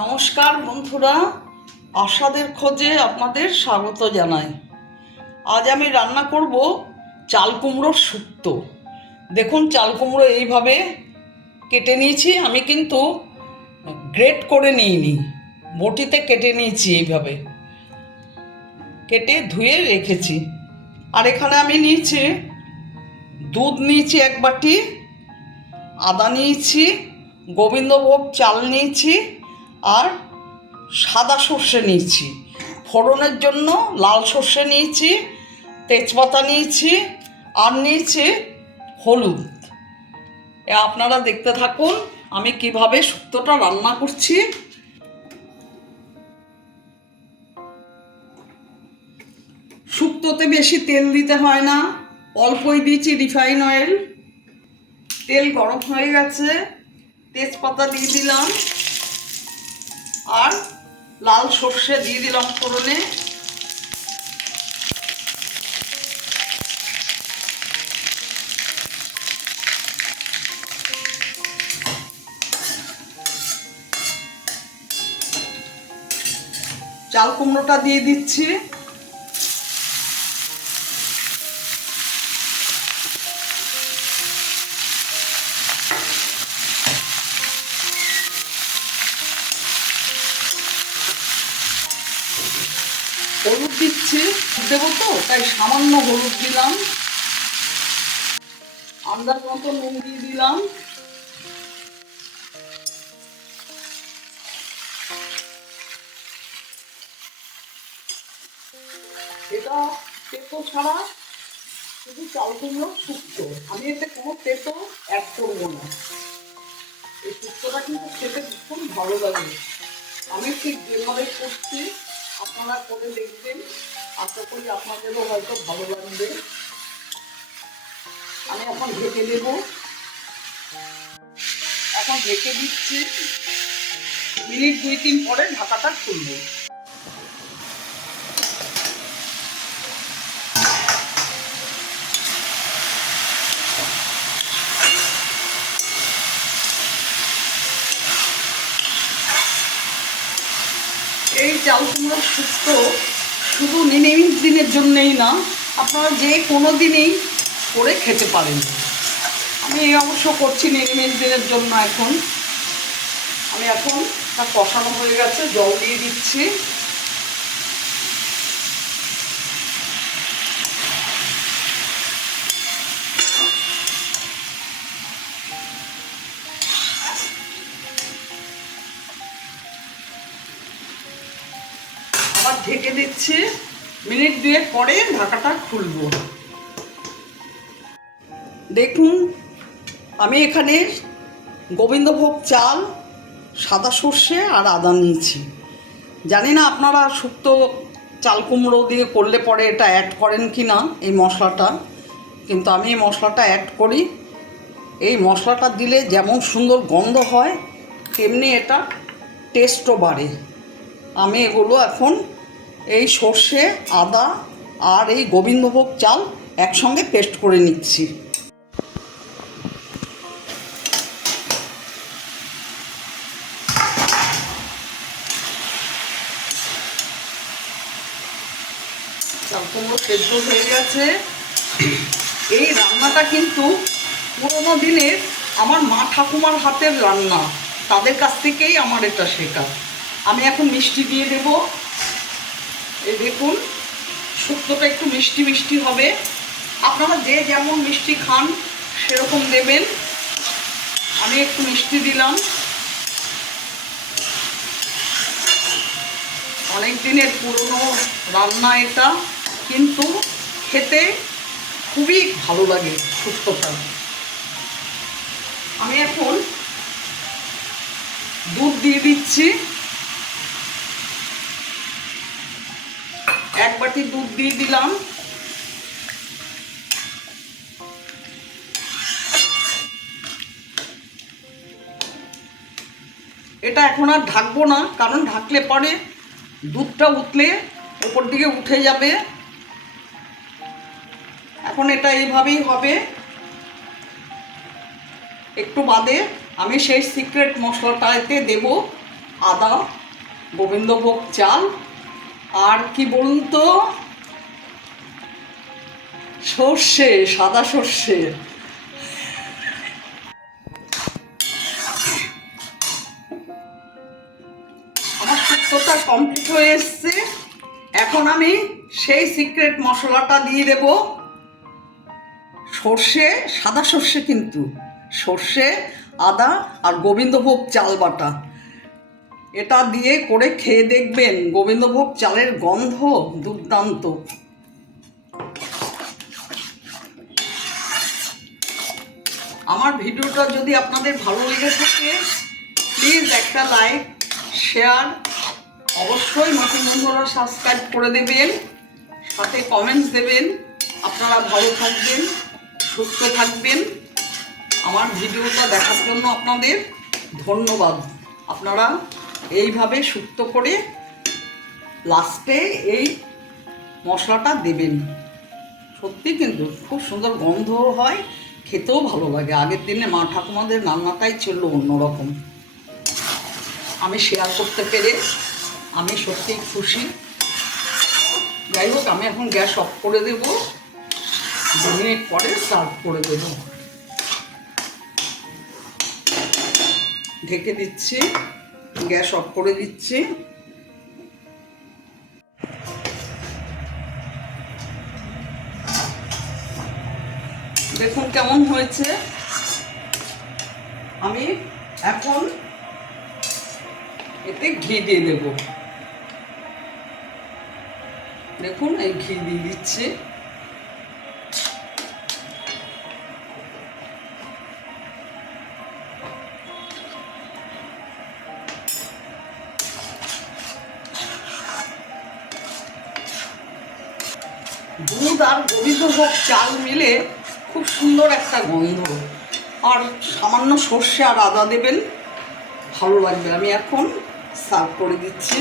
নমস্কার বন্ধুরা, আশাদের খোঁজে আপনাদের স্বাগত জানাই। আজ আমি রান্না করব চাল কুমড়োর শুক্তো দেখুন, চাল কুমড়ো এইভাবে কেটে নিয়েছি, আমি কিন্তু গ্রেট করে নিইনি, বটিতে কেটে নিয়েছি এইভাবে। কেটে ধুয়ে রেখেছি। আর এখানে আমি নিয়েছি, দুধ নিয়েছি এক বাটি, আদা নিয়েছি, গোবিন্দভোগ চাল নিয়েছি আর সাদা সর্ষে নিয়েছি। ফোড়নের জন্য লাল সর্ষে নিয়েছি, তেজপাতা নিয়েছি আর নিয়েছি হলুদ। আপনারা দেখতে থাকুন আমি কীভাবে শুক্তোটা রান্না করছি। শুক্তোতে বেশি তেল দিতে হয় না, অল্পই দিয়েছি রিফাইন অয়েল। তেল গরম হয়ে গেছে, তেজপাতা দিয়ে দিলাম। আর লাল সর্ষে দিয়ে দিলাম ফোড়নে। চাল কুমড়োটা দিয়ে দিচ্ছি। দিচ্ছি দেবো তো, তাই সামান্য হলুদ দিলাম। আন্দাজ মতো নুন দিয়ে দিলাম। এটা তেতো ছাড়া শুধু চাল কুমড়ো শুক্তো। আমি এতে কোনো তেতো অ্যাড করব না। এই শুক্তোটা কিন্তু খেতে ভীষণ ভালো লাগে। আমি ঠিক যেভাবে করছি, আপনারা করে দেখবেন। আশা করি আপনাদেরও হয়তো ভালো লাগবে। আমি এখন ঢেকে দেব এখন ঢেকে দিচ্ছি। মিনিট দুই তিন পরে ঢাকাটা খুলব। এই চাল কুমড়োর সুস্থ শুধু নিরামিষ দিনের জন্যেই না, আপনারা যে কোনো দিনেই করে খেতে পারেন। আমি এই অবশ্য করছি নিরামিষ দিনের জন্য এখন। আমি এখন তা কষানো হয়ে গেছে, জল দিয়ে দিচ্ছি। আবার ঢেকে দিচ্ছি। মিনিট দুয়েক পরে ঢাকাটা খুলব। দেখুন, আমি এখানে গোবিন্দভোগ চাল, সাদা সর্ষে আর আদা নিয়েছি। জানি না আপনারা শুক্তো চাল কুমড়ো দিয়ে করলে পরে এটা অ্যাড করেন কি না এই মশলাটা, কিন্তু আমি এই মশলাটা অ্যাড করি। এই মশলাটা দিলে যেমন সুন্দর গন্ধ হয়, তেমনি এটা টেস্টও বাড়ে। আমি এগুলো এখন এই সর্ষে, আদা আর এই গোবিন্দভোগ চাল একসঙ্গে পেস্ট করে নিচ্ছি। সেদ্ধ হয়ে গেছে। এই রান্নাটা কিন্তু পুরোনো দিনের আমার মা ঠাকুমার হাতের রান্না। তাদের কাছ থেকেই আমার এটা শেখা। আমি এখন মিষ্টি দিয়ে দেব। এই দেখুন, শুক্তোটা একটু মিষ্টি মিষ্টি হবে। আপনারা যে যেমন মিষ্টি খান, সেরকম দেবেন। আমি একটু মিষ্টি দিলাম। অনেক দিনের পুরনো রান্না এটা, কিন্তু খেতে খুবই ভালো লাগে শুক্তোটা। আমি এখন দুধ দিয়ে দিচ্ছি এক বাটি দুধ দিয়ে দিলাম। এটা এখন আর ঢাকবো না, কারণ ঢাকলে পরে দুধটা উতলে ওপর দিকে উঠে যাবে। এখন এটা এইভাবেই হবে। একটু বাদে আমি সেই সিক্রেট মশলাটা এতে দেবো আদা, গোবিন্দভোগ চাল। আর কি বলুন তো? সর্ষে, সাদা সর্ষে। আমার কমপ্লিট হয়ে এসছে। এখন আমি সেই সিক্রেট মশলাটা দিয়ে দেব। সর্ষে, সাদা সর্ষে কিন্তু। সর্ষে, আদা আর গোবিন্দভোগ চাল বাটা। এটা দিয়ে করে খেয়ে দেখবেন, গোবিন্দভোগ চালের গন্ধ দুর্দান্ত। আমার ভিডিওটা যদি আপনাদের ভালো লেগে থাকে প্লিজ একটা লাইক শেয়ার অবশ্যই নতুন বন্ধুরা সাবস্ক্রাইব করে দেবেন, সাথে কমেন্টস দেবেন, আপনারা ভালো থাকবেন, সুস্থ থাকবেন। আমার ভিডিওটা দেখার জন্য আপনাদের ধন্যবাদ। আপনারা এইভাবে সুক্ত করে লাস্টে এই মশলাটা দেবেন। সত্যি কিন্তু খুব সুন্দর গন্ধও হয় খেতেও ভালো লাগে। আগের দিনে মা ঠাকুমাদের রান্নাটাই ছিল অন্যরকম। আমি শেয়ার করতে পেরে আমি সত্যিই খুশি। যাই হোক, আমি এখন গ্যাস অফ করে দেব। দু মিনিট পরে সার্ভ করে দেব। ঢেকে দিচ্ছি, গ্যাস অফ করে দিচ্ছি। দেখুন কেমন হয়েছে। আমি এখন এতে ঘি দিয়ে দেব। দেখুন, এই ঘি দিয়ে দিচ্ছি। দুধ আর গোবিন্দভোগ চাল মিলে খুব সুন্দর একটা গন্ধ। আর সামান্য সর্ষে আর আদা দেবেন, ভালো লাগবে। আমি এখন সার্ভ করে দিচ্ছি।